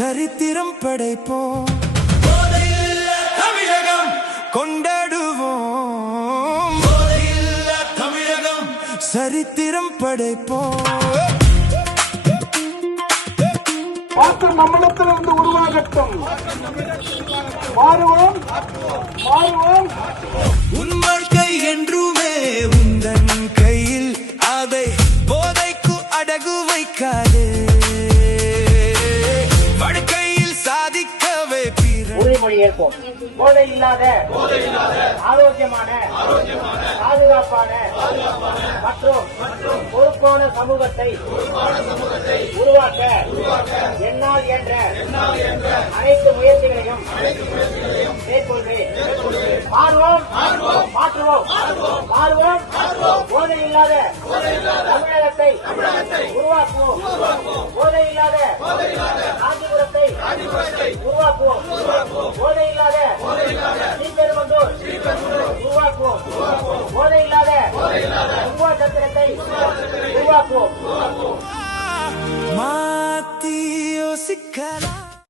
சரித்திரம் படைப்போம், தமிழகம் கொண்டாடுவோம், தமிழகம் சரித்திரம் படைப்போம். மாற்றம் நம்மிடத்திலிருந்து உருவாகட்டும். மாறுவோம், மாறுவோம். உன் வாழ்க்கை என்றுமே உந்தன் கையில், அதை போதைக்கு அடகு வைக்காதே. வாழ்க்கையில் சாதிக்கவே உறுதிமொழி ஏற்போம். போதை இல்லாத ஆரோக்கியமான பாதுகாப்பான மற்றும் பொறுப்பான சமூகத்தை உருவாக்க என்னால் என்ற அனைத்து முயற்சிகளையும் மேற்கொள்வேன். மாறுவோம், மாற்றுவோம், மாறுவோம். போதை இல்லாத தமிழகத்தை உருவாக்குவோம். போதை இல்லாத காஞ்சிபுரத்தை உருவாக்குவோம். போதை இல்லாத ஸ்ரீபெரும்புதூர் உருவாக்குவோம். போதை இல்லாத சத்திரத்தை உருவாக்குவோம். மாத்தி யோசிக்கலாம்.